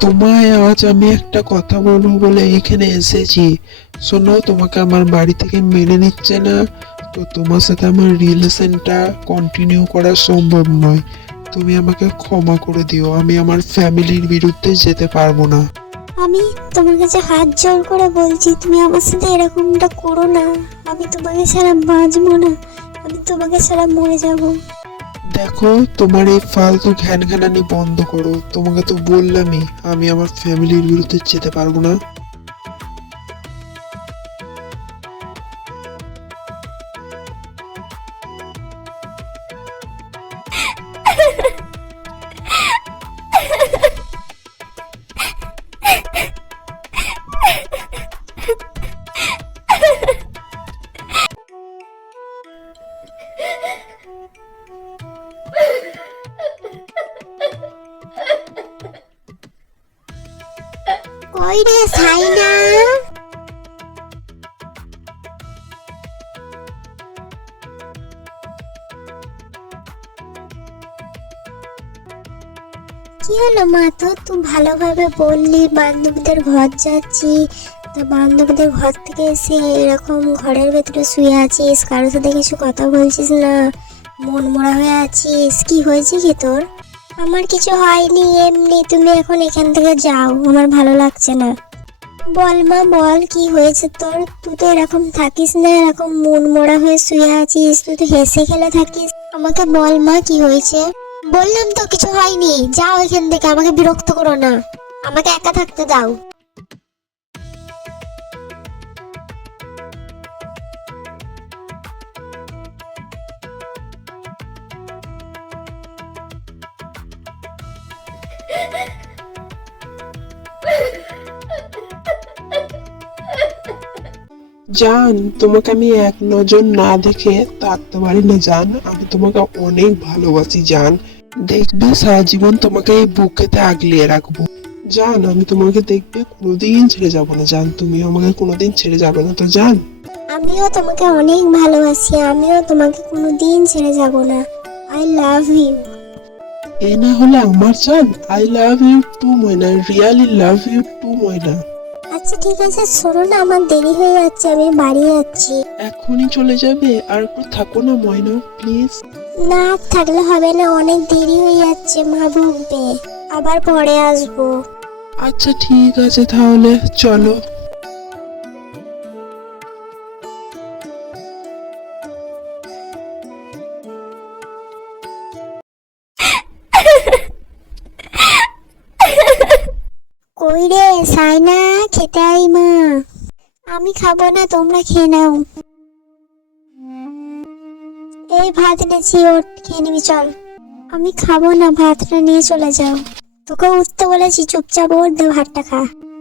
তোমায় আজ আমি একটা কথা বলবো বলে এখানে এসেছি। শোনো, তোমাকে আমার বাড়ি থেকে মেনে নিচ্ছে না, তো তোমার সাথে আমার রিলেশনটা কন্টিনিউ করা সম্ভব নয়। তুমি আমাকে ক্ষমা করে দিও, আমি আমার ফ্যামিলির বিরুদ্ধে যেতে পারবো না। আমি তোমার কাছে হাত জোর করে বলছি, তুমি আমার সাথে এরকমটা করো না। আমি তোমাকে ছাড়া বাঁচবো না, আমি তোমাকে ছাড়া মরে যাব। দেখো, তোমার এই ফালতু ঘ্যানঘ্যানানি বন্ধ করো। তোমাকে তো বললামই আমি আমার ফ্যামিলির বিরুদ্ধে যেতে পারবো না। কই রে সাইনা? কি হলো মা? তো তুই ভালোভাবে বললি বান্ধবীদের ঘর যাচ্ছি, তো বান্ধবীদের ঘর থেকে এসে এরকম ঘরের ভেতরে শুয়ে আছিস, কারোর সাথে কিছু কথা বলছিস না, মন মরা হয়ে আছিস। কি হয়েছে কি তোর? আমার কিছু হয়নি, এমনি। তুমি এখন এখান থেকে যাও, আমার ভালো লাগছে না। বল মা বল, কি হয়েছে তোর? তুই তো এরকম থাকিস না, এরকম মন মরা হয়ে শুয়ে আছিস, তুই তো হেসে খেলে থাকিস। আমাকে বল মা, কি হয়েছে? বললাম তো কিছু হয়নি, যাও এখান থেকে, আমাকে বিরক্ত করো না, আমাকে একা থাকতে দাও। জান, তোমাকে আমি এক নজর না দেখে থাকতে পারি না জান। আমি তোমাকে অনেক ভালোবাসি জান। দেখবে সারা জীবন তোমাকে এই বুকেতে আগলিয়ে রাখবো জান। আমি তোমাকে দেখবে কোনোদিন ছেড়ে যাবো না জান। তুমি আমাকে কোনোদিন ছেড়ে যাবে না তো জান? আমিও তোমাকে অনেক ভালোবাসি, আমিও তোমাকে কোনোদিন ছেড়ে যাব না। I love you. এ না হলে আমার জান, I love you too Moyna, really love you too Moyna. আচ্ছা ঠিক আছে, শোনো না, আমার দেরি হয়ে যাচ্ছে, আমি বাড়ি যাচ্ছি। এখনই চলে যাবে? আর একটু থাকো না ময়না, প্লিজ। না থাকলে হবে না, অনেক দেরি হয়ে যাচ্ছে, মা বকবে। আবার পরে আসবো। আচ্ছা ঠিক আছে, তাহলে চলো। কই রে সাইনা, খেতে আই মা। আমি খাবো না, তোমরা খেয়ে নাও। এই ভাত এনেছি, ওঠ খেয়ে নিবি, চল। আমি খাবো না, ভাতটা নিয়ে চলে যাও। তোকে উঠতে বলেছি, চুপচাপ ওঠ, দে ভাতটা খা।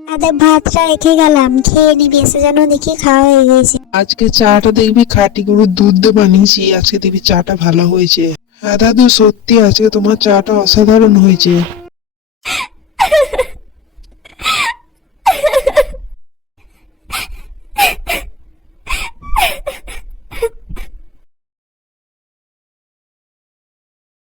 আর দেখ ভাতটা রেখে গেলাম, খেয়ে নিবি, এসে যেন দেখি খাওয়া হয়ে গেছে। আজকে চাটা দেখবি খাঁটি গরুর দুধ দিয়ে বানিয়েছি। আজকে দেখবি চাটা ভালো হয়েছে। হ্যাঁ দাদু, সত্যি আজকে তোমার চাটা অসাধারণ হয়েছে।